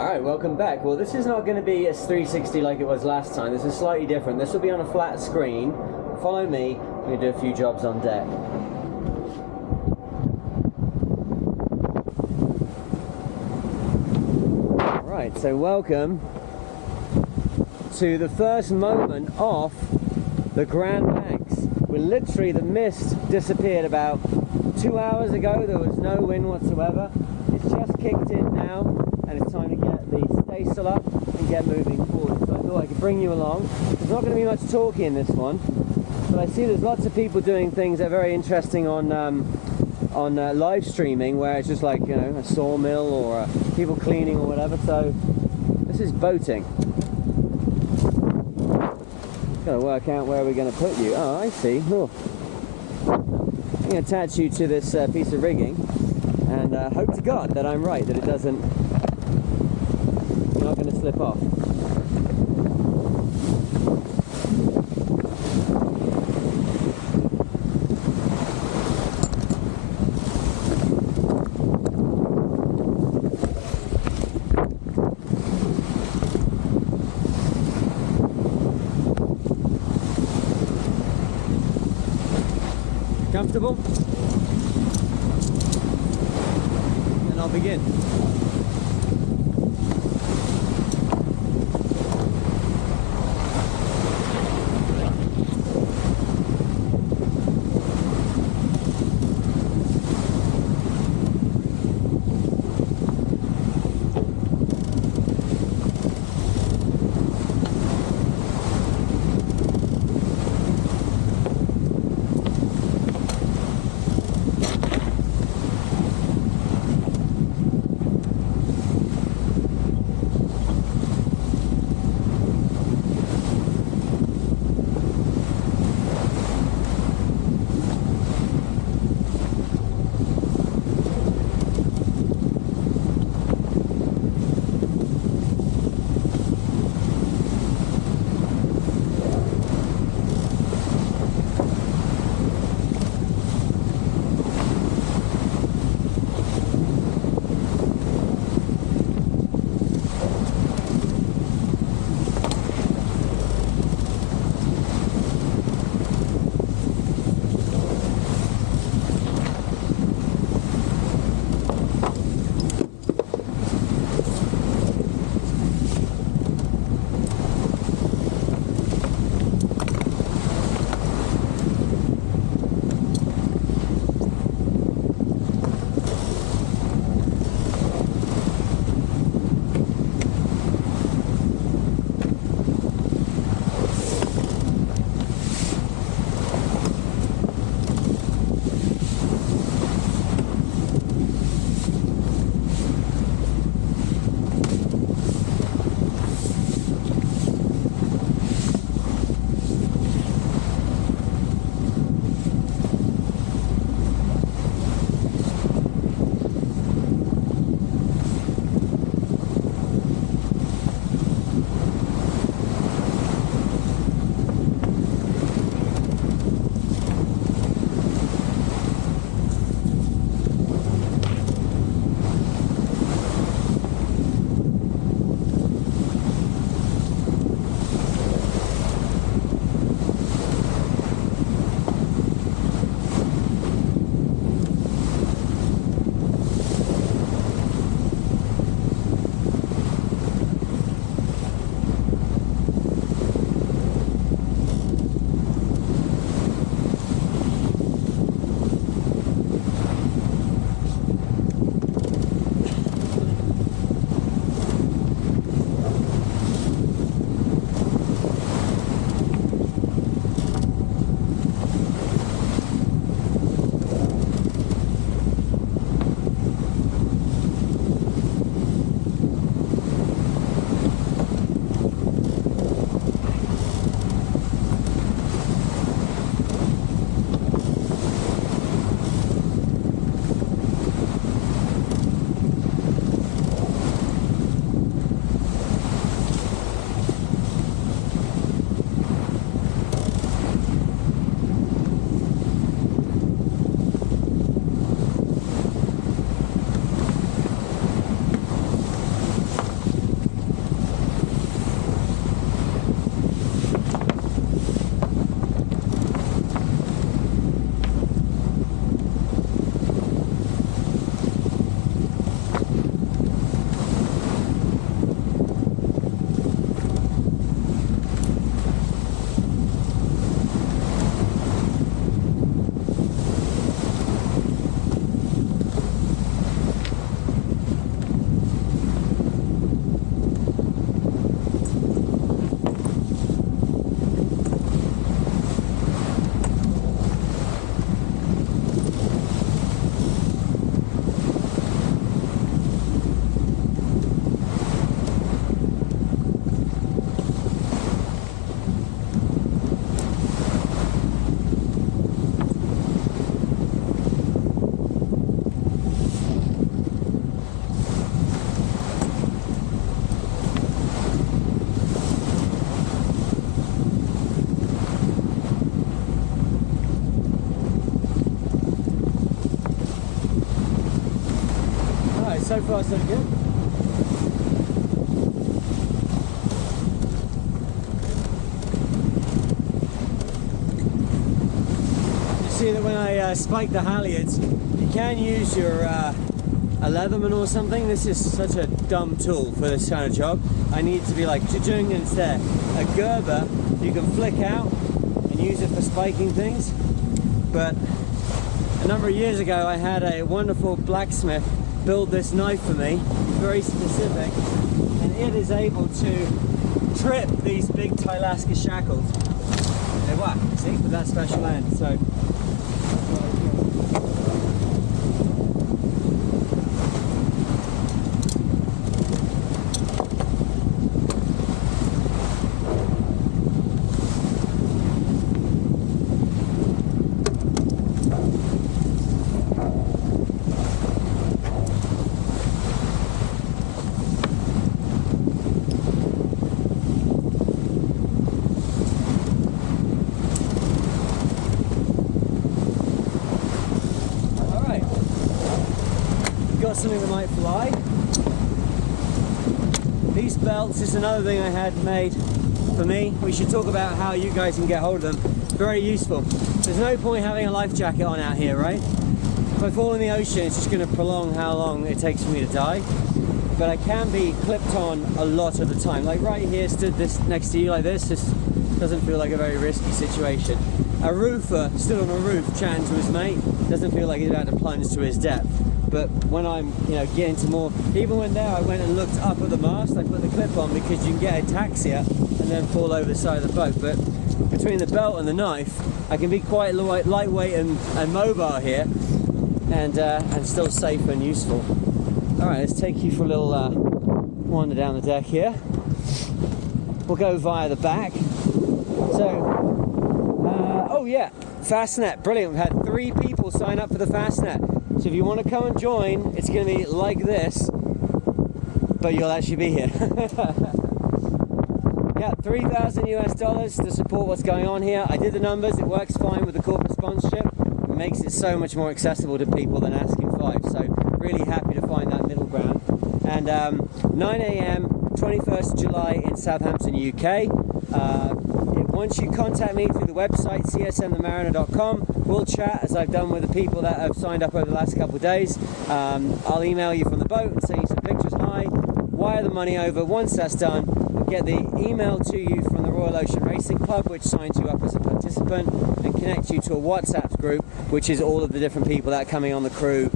Alright, welcome back. Well, this is not going to be a 360 like it was last time. This is slightly different. This will be on a flat screen. Follow me, we're going to do a few jobs on deck. Right, so welcome to the first moment off the Grand Banks. We're literally, the mist disappeared about 2 hours ago. There was no wind whatsoever. It's just kicked in now, and it's time to get the staysail up and get moving forward. So I thought I could bring you along. There's not going to be much talking in this one, but I see there's lots of people doing things that are very interesting on live streaming, where it's just like, you know, a sawmill or people cleaning or whatever. So this is boating. Got to work out where we're going to put you. Oh, I see. Oh. I'm going to attach you to this piece of rigging, and hope to God that I'm right, that it doesn't, you're not going to slip off. Comfortable? And I'll begin. so far so good. You see that when I spike the halyards, you can use your a Leatherman or something. This is such a dumb tool for this kind of job. I need to be like doing it instead. A Gerber you can flick out and use it for spiking things, but a number of years ago I had a wonderful blacksmith build this knife for me, very specific, and it is able to trip these big Tylaska shackles. They work, see, with that special end. So something that might fly. These belts is another thing I had made for me. We should talk about how you guys can get hold of them. Very useful. There's no point having a life jacket on out here, right? If I fall in the ocean, it's just going to prolong how long it takes for me to die. But I can be clipped on a lot of the time. Like right here, stood this next to you like this. This doesn't feel like a very risky situation. A roofer stood on a roof chatting to his mate. Doesn't feel like he's about to plunge to his death. But when I'm, getting to more, even when there I went and looked up at the mast, I put the clip on because you can get ataxia and then fall over the side of the boat. But between the belt and the knife, I can be quite lightweight and mobile here, and still safe and useful. All right, let's take you for a little wander down the deck here. We'll go via the back. So, oh yeah, Fastnet, brilliant. We've had 3 people sign up for the Fastnet. So if you want to come and join, it's going to be like this, but you'll actually be here. Yeah, $3,000 US to support what's going on here. I did the numbers, it works fine with the corporate sponsorship. It makes it so much more accessible to people than asking 5. So really happy to find that middle ground. And 9 AM, 21st July in Southampton, UK. Once you contact me through the website, csmthemariner.com, we'll chat as I've done with the people that have signed up over the last couple of days. I'll email you from the boat and send you some pictures, hi, wire the money over. Once that's done, we'll get the email to you from the Royal Ocean Racing Club, which signs you up as a participant and connects you to a WhatsApp group, which is all of the different people that are coming on the crew,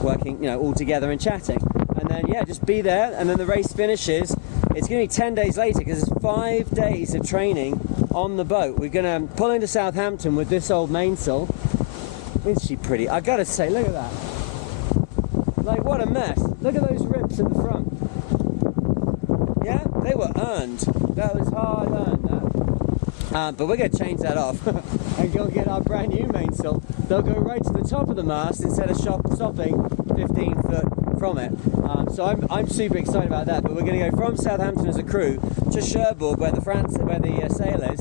working, all together and chatting. And then, yeah, just be there, and then the race finishes. It's going to be 10 days later because it's 5 days of training on the boat. We're going to pull into Southampton with this old mainsail. Isn't she pretty? I gotta say, look at that. Like, what a mess. Look at those rips in the front. Yeah, they were earned. That was hard earned, that. But we're going to change that off and go get our brand new mainsail. They'll go right to the top of the mast instead of stopping 15 foot from it. So I'm super excited about that. But we're going to go from Southampton as a crew to Cherbourg, where the sail is.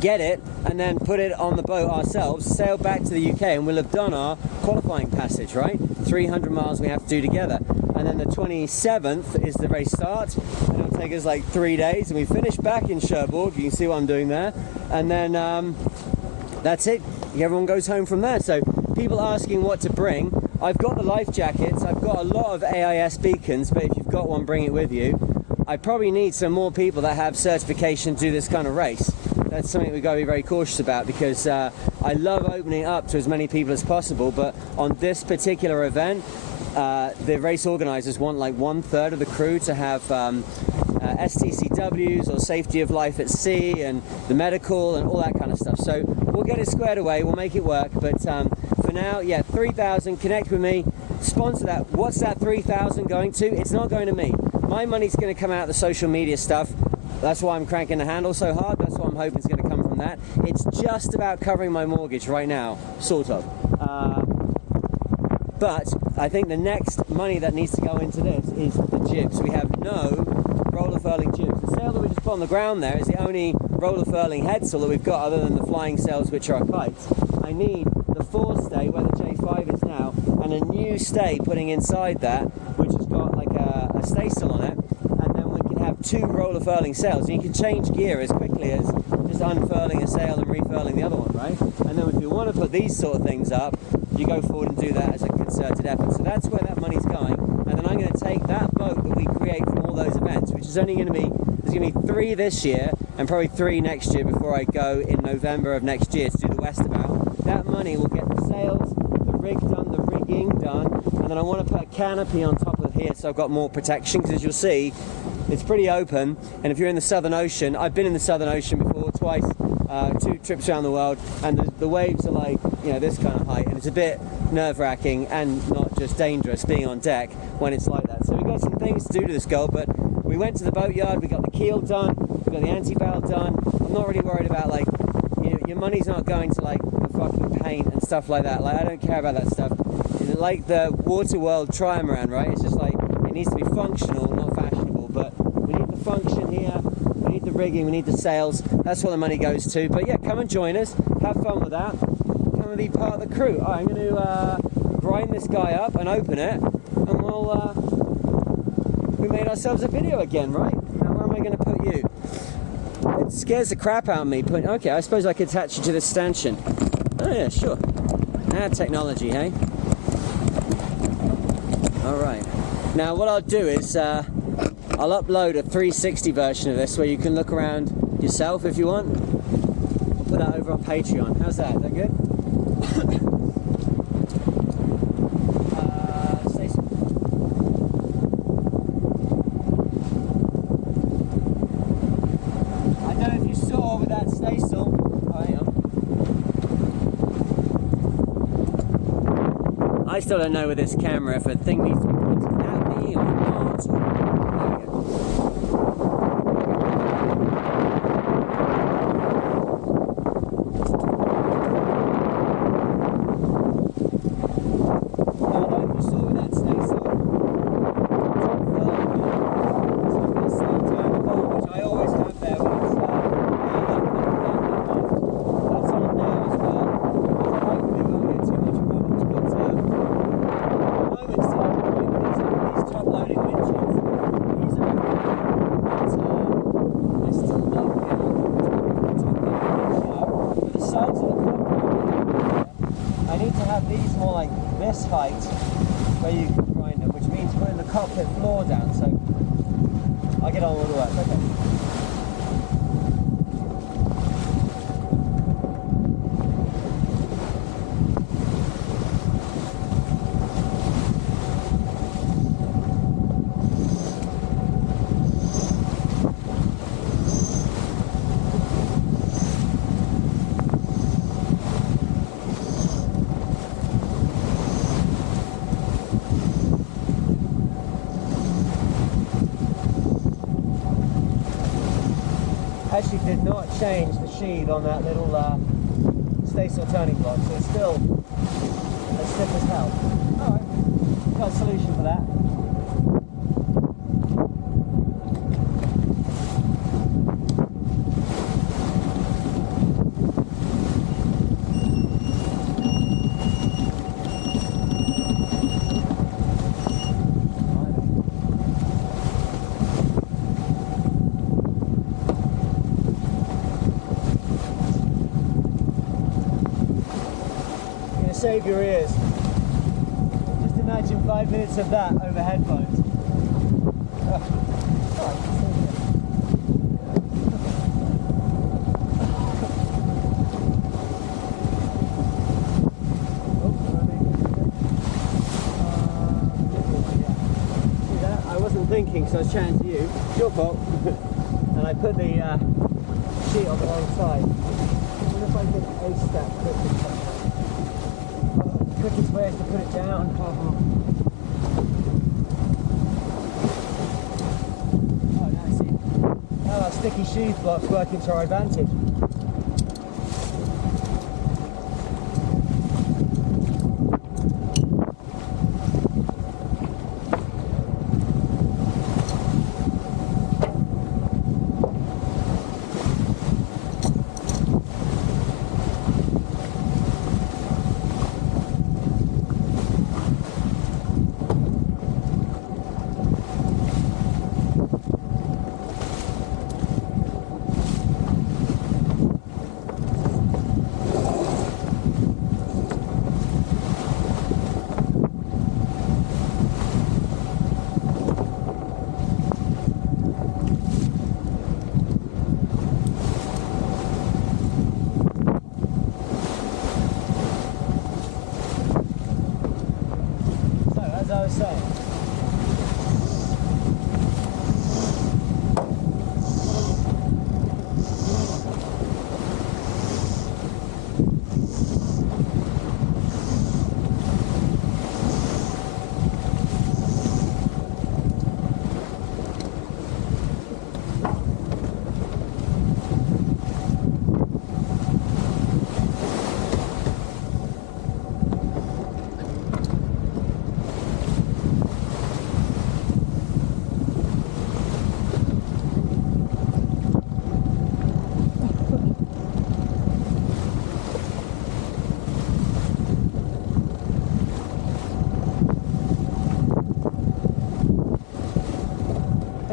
Get it and then put it on the boat ourselves, sail back to the UK, and we'll have done our qualifying passage, right? 300 miles we have to do together. And then the 27th is the race start, and it'll take us like 3 days, and we finish back in Cherbourg. You can see what I'm doing there. And then that's it. Everyone goes home from there. So people asking what to bring. I've got the life jackets. I've got a lot of AIS beacons, but if you've got one, bring it with you. I probably need some more people that have certification to do this kind of race. That's something we've got to be very cautious about, because I love opening up to as many people as possible, but on this particular event, the race organizers want like 1/3 of the crew to have STCWs or safety of life at sea and the medical and all that kind of stuff. So we'll get it squared away, we'll make it work, but for now, yeah, 3,000, connect with me, sponsor that. What's that 3,000 going to? It's not going to me. My money's going to come out of the social media stuff. That's why I'm cranking the handle so hard. That's what I'm hoping is going to come from that. It's just about covering my mortgage right now, sort of. But I think the next money that needs to go into this is the jibs. We have no roller furling jibs. The sail that we just put on the ground there is the only roller furling headsail that we've got, other than the flying sails, which are our kites. I need the forestay where the J5 is now, and a new stay putting inside that, which has got like a staysail on it, and then we can have 2 roller furling sails. And you can change gear as quickly as just unfurling a sail and refurling the other one, right? And then if you want to put these sort of things up, you go forward and do that as a concerted effort. So that's where that money's going. And then I'm going to take that boat that we create from all those events, which is only going to be, there's going to be 3 this year and probably 3 next year before I go in November of next year to do the West about. That money will get the sails, the rig done, the rigging done, and then I want to put a canopy on top of here so I've got more protection, because as you'll see, it's pretty open. And if you're in the Southern Ocean, I've been in the Southern Ocean before, twice, 2 trips around the world, and the waves are like, you know, this kind of height, and it's a bit nerve-wracking and not just dangerous being on deck when it's like that. So we've got some things to do to this goal, but we went to the boatyard, we got the keel done, we got the anti-valve done. I'm not really worried about, like, you know, your money's not going to like the fucking paint and stuff like that. Like, I don't care about that stuff. Like the Water World trimaran, right? It's just like, it needs to be functional, not fashionable, but we need the function here, we need the rigging, we need the sails. That's what the money goes to. But yeah, come and join us, have fun with that, come and be part of the crew. All right, I'm going to grind this guy up and open it, and we'll we made ourselves a video again, right? Now where am I going to put you? It scares the crap out of me. Okay, I suppose I could attach you to this stanchion. Oh yeah, sure. Technology, hey? Alright. Now what I'll do is I'll upload a 360 version of this where you can look around yourself if you want. I'll put that over on Patreon. How's that? Is that good? I don't know if you saw with that staysail. Oh, hang on. I still don't know with this camera if a thing needs to be pointed at me or not. There we go. This height where you can grind it, which means putting the cockpit floor down, so I'll get on with the work. Okay. Actually did not change the sheath on that little staysail turning block, so it's still as stiff as hell. Alright, got a solution for that. Save your ears. Just imagine 5 minutes of that over headphones. See that? I wasn't thinking, so I was chatting to you. It's your fault. And I put the sheet on the wrong side. I wonder if I can ace that quickly. Quickest way is to put it down. Oh, now see. Now our sticky sheath block's working to our advantage.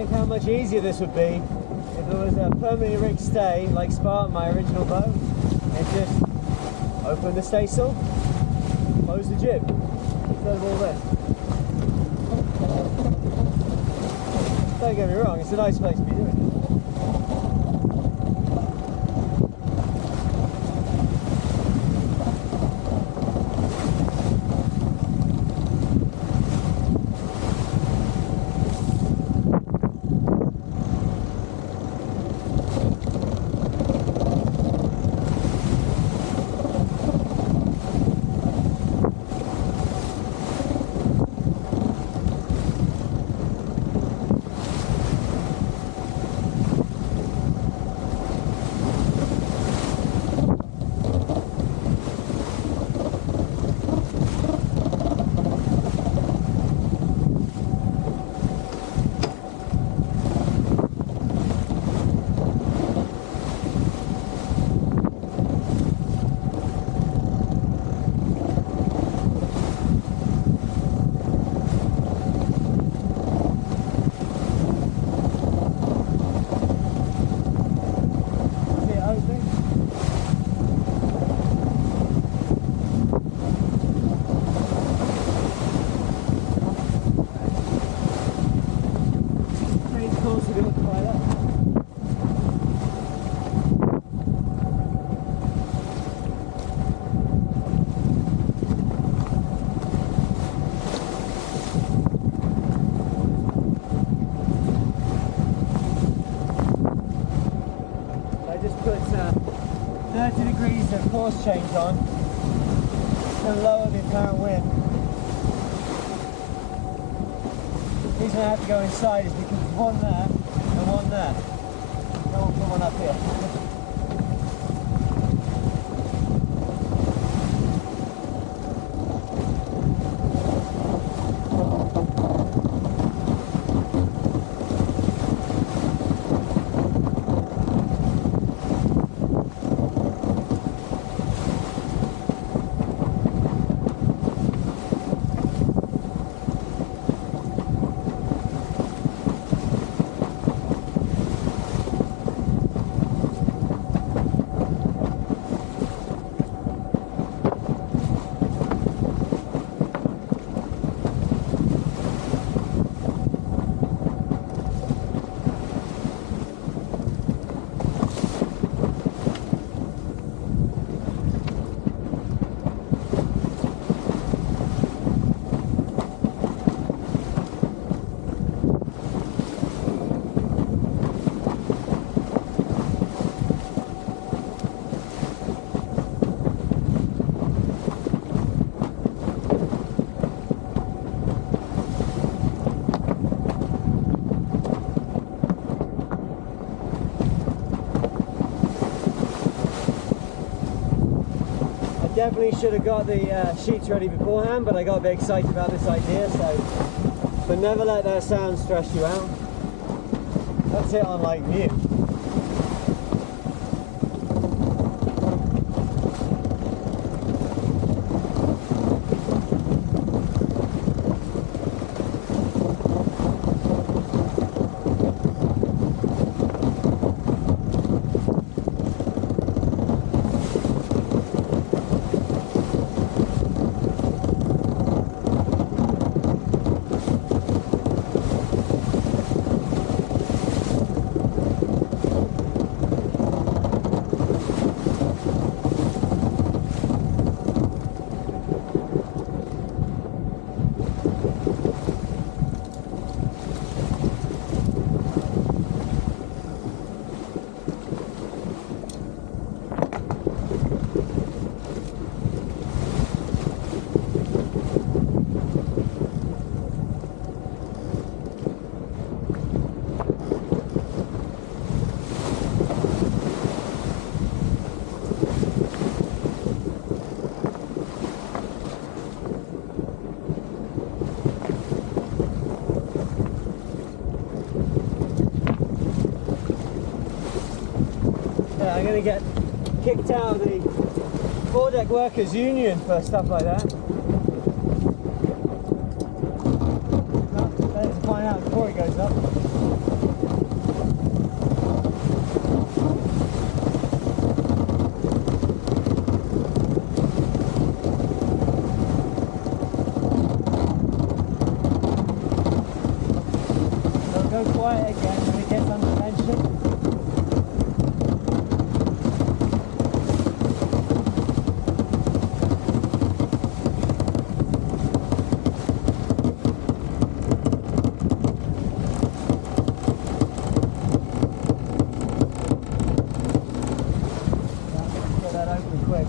think how much easier this would be if it was a permanently rigged stay like Spartan, my original boat, and just open the staysail, close the jib, instead of all this. Don't get me wrong, it's a nice place to be doing it. Put 30 degrees of course change on to lower the apparent wind. The reason I have to go inside is because there's one there and one there. I won't put one up here. Definitely should have got the sheets ready beforehand, but I got a bit excited about this idea, but never let that sound stress you out. That's it on like mute. I'm going to get kicked out of the Foredeck Workers Union for stuff like that. Better to find out before it goes up. try it again when it gets under tension. Get that open quick.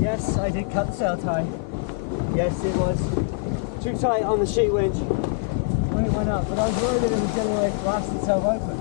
Yes, I did cut the sail tie. Yes, it was too tight on the sheet winch when it went up, but I was worried that it was going to blast itself open.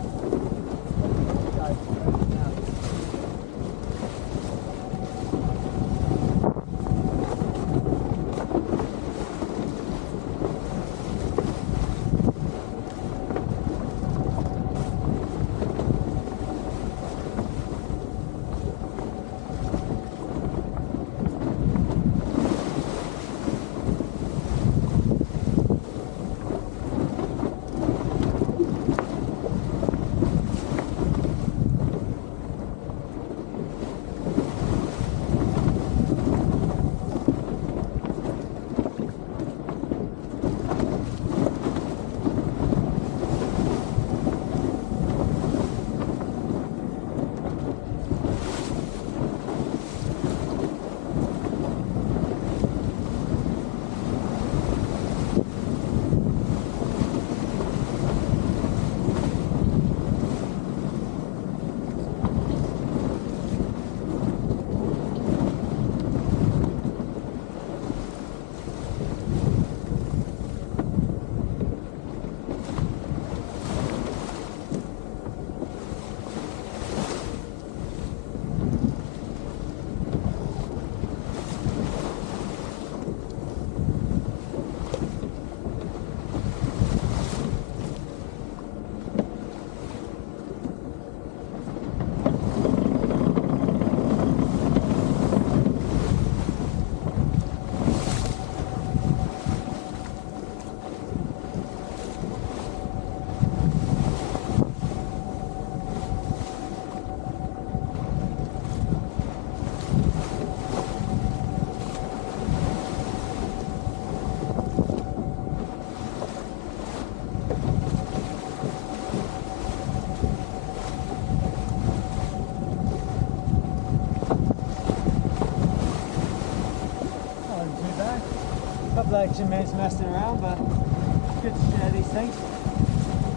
Couple of extra minutes messing around, but it's good to share these things.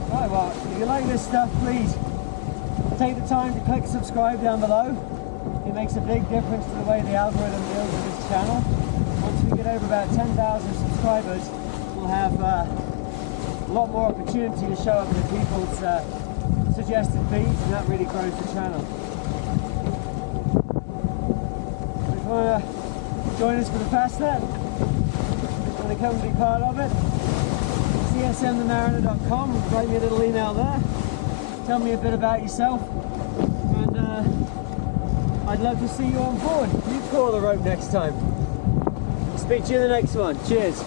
Right, well, if you like this stuff, please take the time to click subscribe down below. It makes a big difference to the way the algorithm deals with this channel. Once we get over about 10,000 subscribers, we'll have a lot more opportunity to show up in people's suggested feeds, and that really grows the channel. If you want to join us for the fastnet, to come and be part of it, csmthemariner.com, write me a little email there, tell me a bit about yourself, and I'd love to see you on board. You call the rope next time. Speak to you in the next one. Cheers.